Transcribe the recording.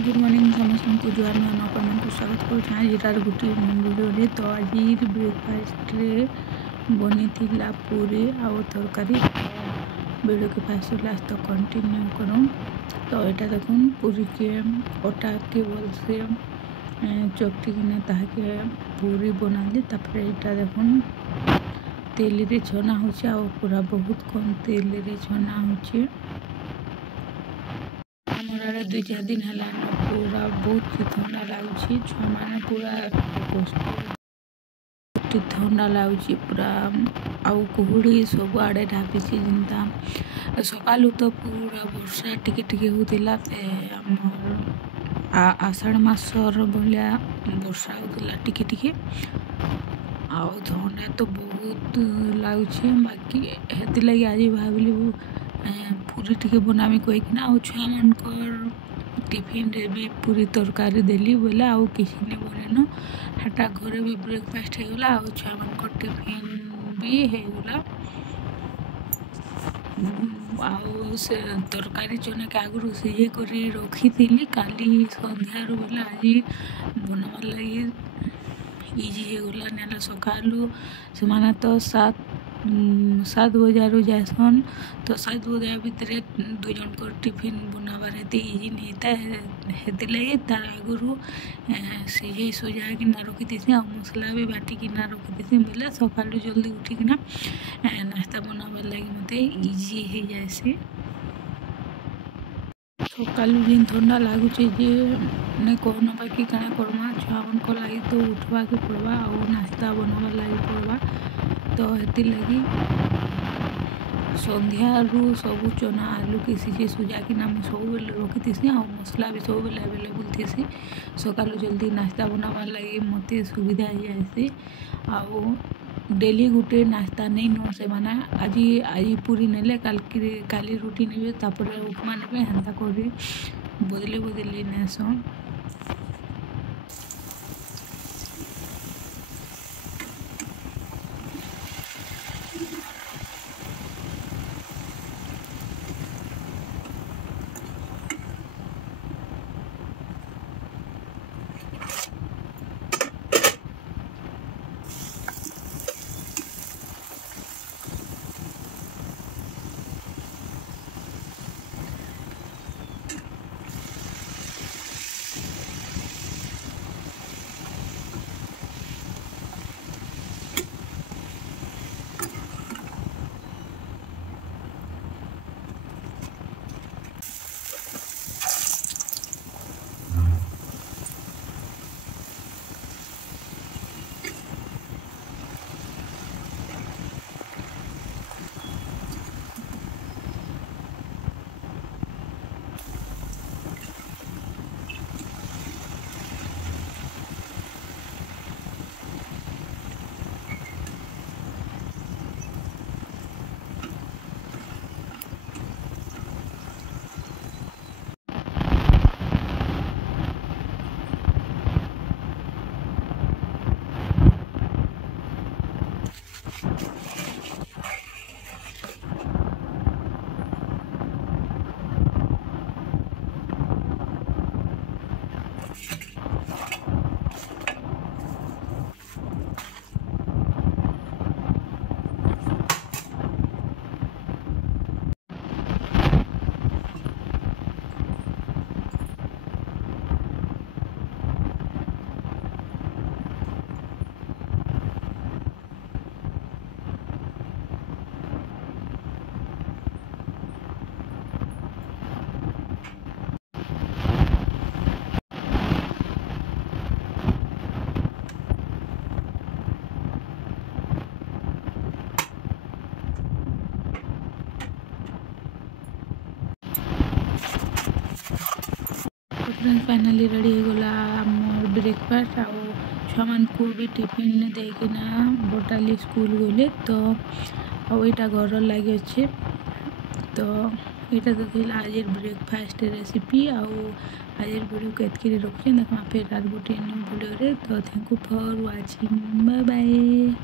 Good morning समस्त जुआर नुआ अपन को स्वागत कर आज गोटे भिडियो तो आज ब्रेकफास्ट रे बनी थिला पूरी आउ तरकारी वीडियो के फास्ट लास्ट तक कंटिन्यू करूँ। तो यहाँ देखो पूरी के अटा के बल से चकटी किना ताके पूरी बनाली तापर यहाँ देखो तेल रे छना हो पूरा बहुत कम तेल रे छना हो। हमारे 2-4 दिन है पूरा बहुत ही ठंडा लगुच छुआ मैंने पूरा ठंडा लगुच पूरा आउ कुहुड़ी सब आड़े ढापी जिनता सकालू तो पूरा वर्षा टिके होता आषाढ़ मासर भाया वर्षा होता टिके आउ ठंडा तो बहुत लगुच बाकी हेती लगी आज भाविली पूरी टिके बनामी कहीकिना आउ छुआ मानकर टिफिन रे भी पूरी तरकारी देली बोले आउ किसी नहीं बनेन हाटा घरे भी ब्रेकफास्ट होगला आउ छुआ मानकर टिफिन भी होगला। आउ से तरकारी चना के आगु सीझे कर रखी थी काली संध्यार बोले आज बनवार लगी इजी होगला ना सकालू से तो 7 बजे जासन तो 7 बजे भितर 2 जन को टिफिन बनाबार हेते इजी नहीं हेती लगे तार आगु सीझे सुझा कि रखी थी आ मसला भी बाटी कि रखी थी बोले सकालू जल्दी उठिकिना नाश्ता बनाबार लगी मत इजी हो जाए। सकालू जिन ठंडा लगुच नहीं कहना बाकी क्या करमा छुआ मन को लगी तो उठवा के पड़वा और नाश्ता बनवार लगी पड़वा तो हेती लगी संध्यारू सबू चना आलू के सीझे सुझा कि सब रखी थी आ मसला भी सब अवेलेबल थी सकालू जल्दी नाश्ता बनाबार लगी मत सुविधा हो जाए। आउ डेली गोटे नाश्ता नहीं नो से माना आज पूरी नेले काली रुटी ने उपमा ने हेन्ता कर बदली नेसन। फाइनाली रेडी हो गला मोर ब्रेकफास्ट आउ छुआ मान को भी टिफिन देकिना बटाली स्कूल गले तो आईटा घर लगे अच्छे तो यहाँ तो थी आज ब्रेकफास्ट रेसिपी आउ आज वीडियो को एतकी रखुचे देखा फिर आज गोटे न्यू वीडियो रे तो thank you for watching bye bye.